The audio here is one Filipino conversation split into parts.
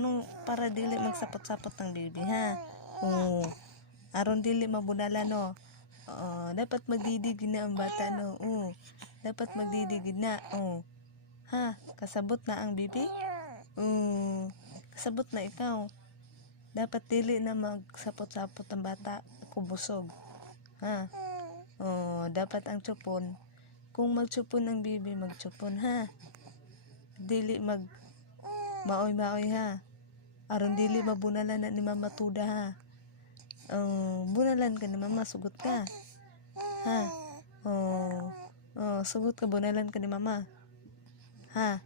Ano para dili magsapot-sapot ng baby ha. Oo. Aron dili mabunala no. Dapat magdidigid na ang bata no. Oo. Dapat magdidigid na. Oo. Ha, kasabot na ang baby? Oo. Kasabot na ikaw. Dapat dili na magsapot-sapot ang bata kubusog. Ha. Dapat ang tsupon. Kung magtsupon ang baby, magtsupon ha. Dili maoy-maoy ha. Aron dili mabunalan na ni mama tuda ha. Bunalan ka ni mama, sugot ka. Ha? Sugot ka, bunalan ka ni mama. Ha?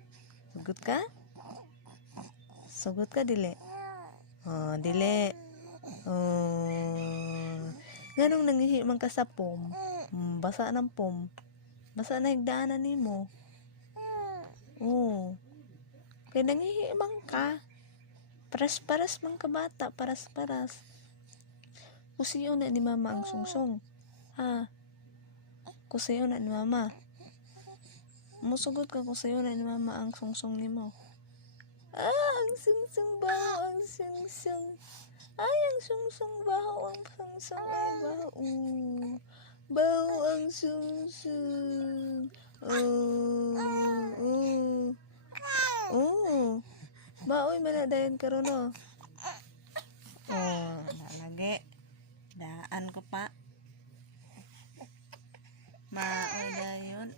Sugot ka? Sugot ka, dili? Dili. Ganong nangihi man ka sa pom. Basa ng pom. Basa na higdaanan nimo. Kaya nangihi man ka. Paras-paras man ka bata, paras-paras. Kusiyo na ni mama ang sungsong. Ha? Kusiyo na ni mama. Musugot ka kusiyo na ni mama ang sungsong nimo. Ang sungsong baho, ang sungsong. Ay, ang sungsong baho, ang sungsong ay baho. Baho ang sungsong. Baoy manadayan ka ron o. Lagi. Daan ko pa. Maoy dayon.